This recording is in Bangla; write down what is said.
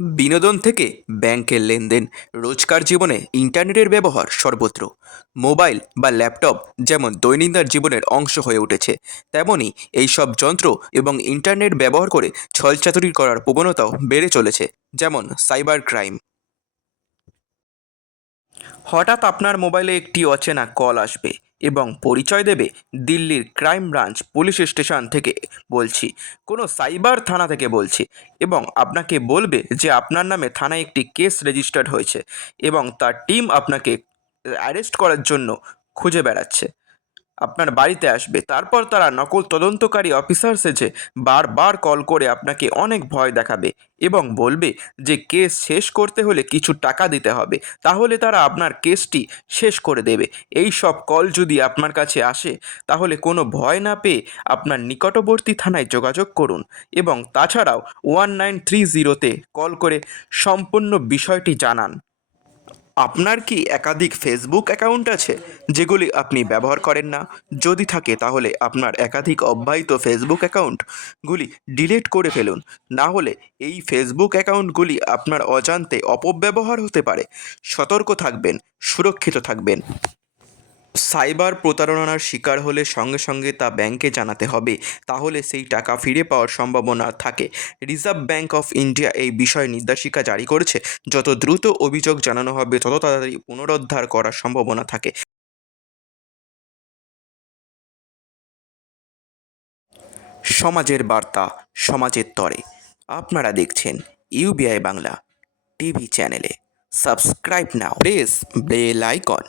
বিনোদন থেকে ব্যাংকের লেনদেন, রোজকার জীবনে ইন্টারনেটের ব্যবহার সর্বত্র। মোবাইল বা ল্যাপটপ যেমন দৈনন্দিন জীবনের অংশ হয়ে উঠেছে, তেমনই এইসব যন্ত্র এবং ইন্টারনেট ব্যবহার করে ছলচাতুরি করার প্রবণতাও বেড়ে চলেছে, যেমন সাইবার ক্রাইম। হঠাৎ আপনার মোবাইলে একটি অচেনা কল আসবে এবং পরিচয় দেবে দিল্লির ক্রাইম ব্রাঞ্চ পুলিশ স্টেশন থেকে বলছি, কোনো সাইবার থানা থেকে বলছি, এবং আপনাকে বলবে যে আপনার নামে থানায় একটি কেস রেজিস্টার্ড হয়েছে এবং তার টিম আপনাকে অ্যারেস্ট করার জন্য খুঁজে বেড়াচ্ছে। আপনার বাড়িতে আসবে, তারপর তারা নকল তদন্তকারী অফিসার সেজে বারবার কল করে আপনাকে অনেক ভয় দেখাবে এবং বলবে যে কেস শেষ করতে হলে কিছু টাকা দিতে হবে, তাহলে তারা আপনার কেসটি শেষ করে দেবে। এই সব কল যদি আপনার কাছে আসে, তাহলে কোনো ভয় না পেয়ে আপনার নিকটবর্তী থানায় যোগাযোগ করুন এবং তাছাড়াও 1930-তে কল করে সম্পূর্ণ বিষয়টি জানান। আপনার কি একাধিক ফেসবুক অ্যাকাউন্ট আছে যেগুলি আপনি ব্যবহার করেন না? যদি থাকে তাহলে আপনার একাধিক অব্যাহত ফেসবুক অ্যাকাউন্টগুলি ডিলিট করে ফেলুন। না হলে এই ফেসবুক অ্যাকাউন্টগুলি আপনার অজান্তে অপব্যবহার হতে পারে। সতর্ক থাকবেন, সুরক্ষিত থাকবেন। সাইবার প্রতারণার শিকার হলে সঙ্গে সঙ্গে তা ব্যাংকে জানাতে হবে, তাহলে সেই টাকা ফিরে পাওয়ার সম্ভাবনা থাকে। রিজার্ভ ব্যাঙ্ক অফ ইন্ডিয়া এই বিষয়ে নির্দেশিকা জারি করেছে, যত দ্রুত অভিযোগ জানানো হবে তত তাড়াতাড়ি পুনরুদ্ধার করার সম্ভাবনা থাকে। সমাজের বার্তা সমাজের তরে। আপনারা দেখছেন ইউবিআই বাংলা টিভি চ্যানেলে। সাবস্ক্রাইব নাও, প্রেস বেল আইকন।